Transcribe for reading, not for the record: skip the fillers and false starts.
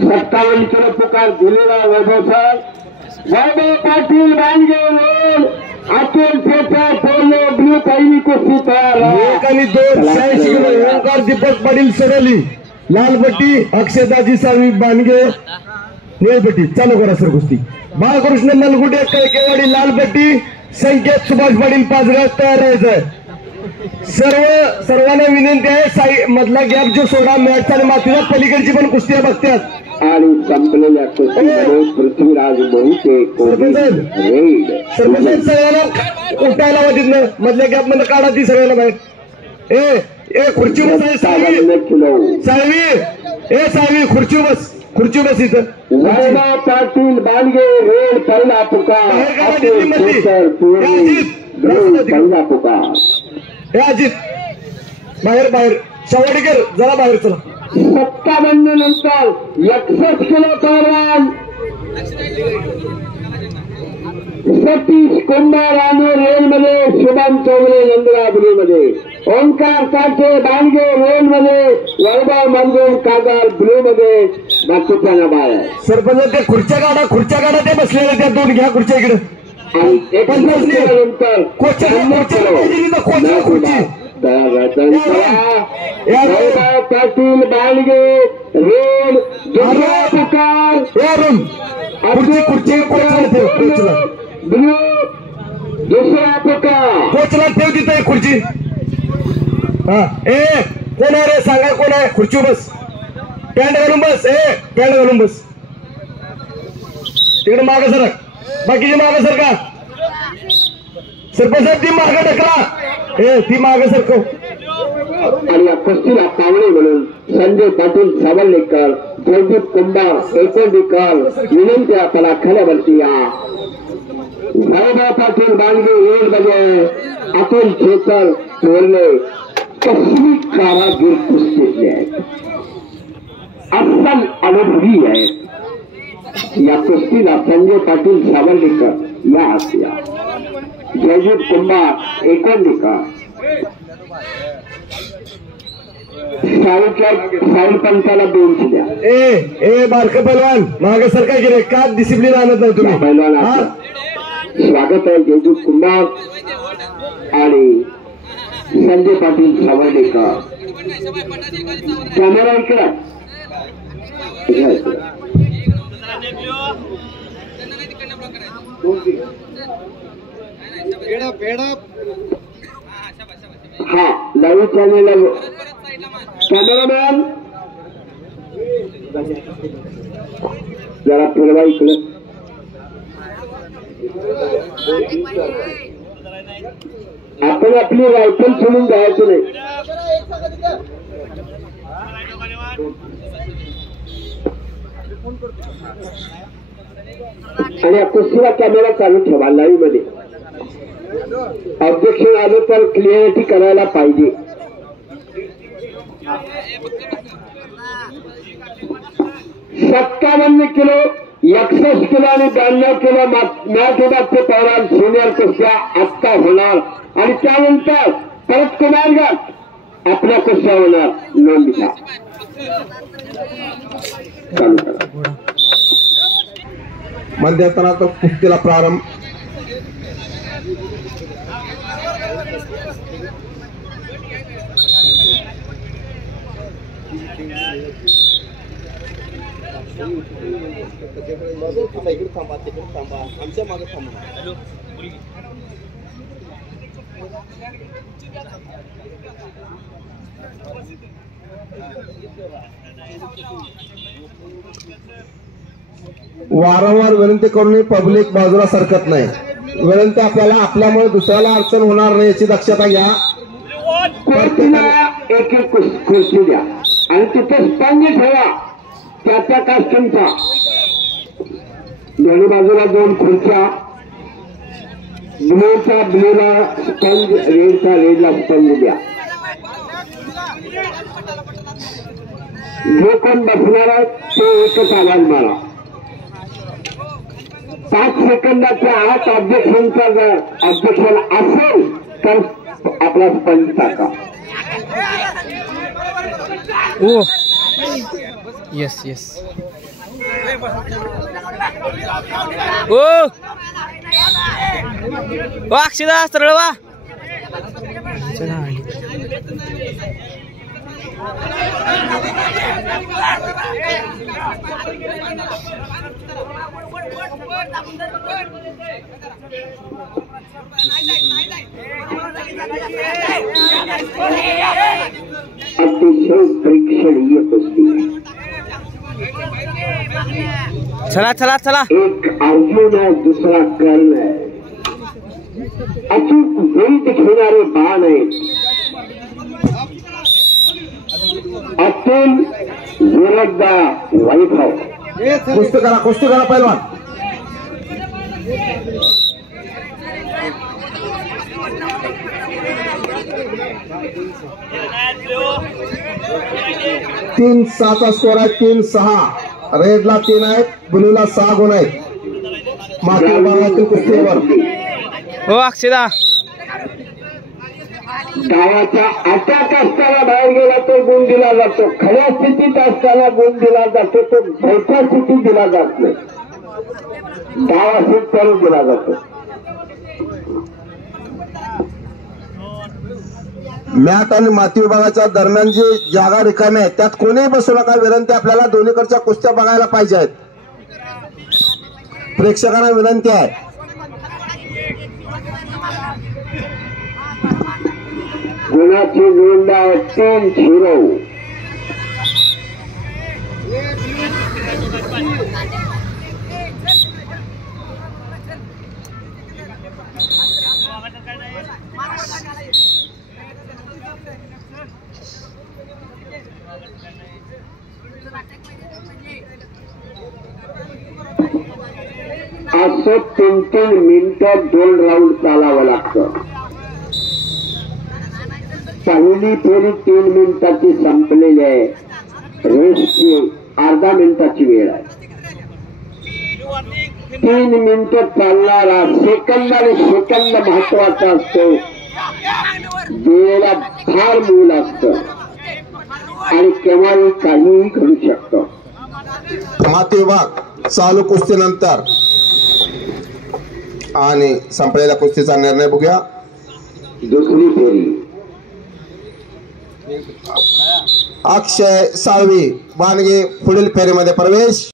57 kilo पुकार दिलेला वैभव sir. वैभव Patil बांगे road Atul ठेचा polo blue पहिली कुस्ती तयार. 1 आणि 2 86 किलो ओंकार दीपक पाटील सरली लालपट्टी अक्षदाजी सावी बांगे निळपट्टी. चालू करा सर कुस्ती. बाळकृष्ण मलगुटे केवाडी लालपट्टी संकेत सुभाष पाटील पाचगाव तयार राहायचंय. सर्वांना विनंती आहे साई मधला गॅप जो सोडा मॅच आणि मातीला पलीकडची पण कुस्त्या बघतात आणि संपलेल्या कुस्तीमध्ये पृथ्वीराज मोहिते सरपंच सगळ्यांना उठायला वाटत मधल्या गॅप मध्ये काढा ती सगळ्यांना बाहेर. ए खुर्ची बस साळवी ए साळवी खुर्ची बस खुर्ची बस इथं. वैभव पाटील बांगे रेड पहिला पुकार पहिला पुकार. हे अजित बाहेर बाहेर शावडीकर जरा बाहेर चला. 57 नंतर 61 किलो पहलवान सतीश कुंभार आणि रेल मध्ये शुभम चौगले नंदराबुली मध्ये. ओंकार साठे बांगे रेल मध्ये वैभव मंगोल कागार ब्लू मध्ये बाकीच्या बाहेर. सरपंच ते खुर्च्या काढा ते बसलेले त्या दोन घ्या खुर्च्या इकडे. आणि 51 नंतर वैभव पाटील बांगे रेल दुसरा पुकार ब्लू दुसरा पुकार. कोचला ठेव तिथे खुर्ची. हा ए कोण आहे रे सांगा कोण आहे. खुर्ची बस पॅन्ट घालून बस. पॅन्ट घालून बस. तिकडे मागे सरक बाकीची मागे सरका. सरपंच ती मागे ढकला. ती मागे सरकव. आणि या कुस्तीला पावणे म्हणून संजय पाटील सावलेकर जयदीप कुंभार एकोंडीकर विनंती आपला खऱ्यावरती या. वैभव पाटील बांगे रेड मध्ये अतुल शेखर चोरले कसली कारागीर कुस्तीतले आहेत. अस्सल अनुभवी आहेत. या कुस्तीला संजय पाटील सावलेकर या हत्या जयदीप कुंभार एकोंडीकर साई पंचाला बेंच द्या. ए बारक पहलवान मागे सरका गेले का डिसिप्लिन आणत नाही तुम्ही. पहलवान स्वागत आहे जयदीप कुंभार आणि संजय पाटील सावलेकर. कॅमेरा इकडे हा लाईव्ह चॅनेल कॅमेरामॅन जरा फिरवा इकडे. आपण आपली रायफल सोडून जायचं नाही. आणि या कुस्तीला कॅमेरा चालू ठेवा लाईव्ह मध्ये. ऑब्जेक्शन आलं तर क्लिअरिटी करायला पाहिजे. 57 किलो 61 किलो आणि 92 किलो मॅच विभागचे पहलवान सिनियर कुस्त्या आत्ता होणार आणि त्यानंतर परत कुमारगड आपल्या कुस्त्या होणार. नोंद घ्या. चालू करा. मध्यातना तो कुस्तीला प्रारंभ. आमच्या मागे थांबा. वारंवार विनंती करून पब्लिक बाजूला सरकत नाही. विनंती आपल्याला आपल्यामुळे दुसऱ्याला अडचण होणार नाही याची दक्षता घ्या. एक एक खुर्ची द्या आणि तिथे स्पंज ठेवा त्या कास्टिंगचा. दोन्ही बाजूला 2 खुर्च्या. ब्लूचा ब्लूला स्पंज रेडचा रेडला स्पंज द्या. जो कोण बसणार आहे ते एकच आवाज मारा. 5 सेकंदाच्या आत ऑब्जेक्शनचा जर ऑब्जेक्शन असेल तर आपला स्पंज टाका. Oh, yes. ओ अक्षदा सरळ वा अतिशय प्रेक्षणीय कुस्ती. चला चला चला. एक अर्जुन है, दूसरा कर्ण है. अचूक वेध घेणारे बाण आहेत. अतुल विरुद्ध वैभव. कुस्ती करा पैलवान. तीन 6चा स्कोर आहे. 3-6. रेडला 3 आहेत, ब्लूला 6 गुण आहेत. मागील भागातील कुस्तीवर हो अक्षदा. डावाचा अटॅक असताना बाहेर गेला तो गुण दिला जातो. खऱ्या स्थितीत असताना गुण दिला जातो. तो बैठ्या स्थितीत दिला जात नाही. डाव असेल तर दिला जातो. मॅट आणि माती विभागाच्या दरम्यान जी जागा रिकामी आहे त्यात कोणीही बसू नका. विनंती आपल्याला दोन्हीकडच्या कुस्त्या बघायला पाहिजे आहेत. प्रेक्षकांना विनंती आहे. गुणाची नोंद आहे 3-0. असं 3-3 मिनिटं 2 राऊंड चालावं लागतं. पहिली फेरी 3 मिनिटाची संपलेली आहे. रेसची अर्धा मिनिटाची वेळ आहे. 3 मिनिटं चालणारा सेकंद आणि सेकंद महत्वाचा असतो. वेळेला फार मूल असतं आणि केव्हाही काहीही घडू शकतं. माती विभाग चालू कुस्तीनंतर आणि संपलेल्या कुस्तीचा निर्णय बघूया. दुसरी फेरी अक्षय साळवी बाणगे पुढील फेरीमध्ये प्रवेश.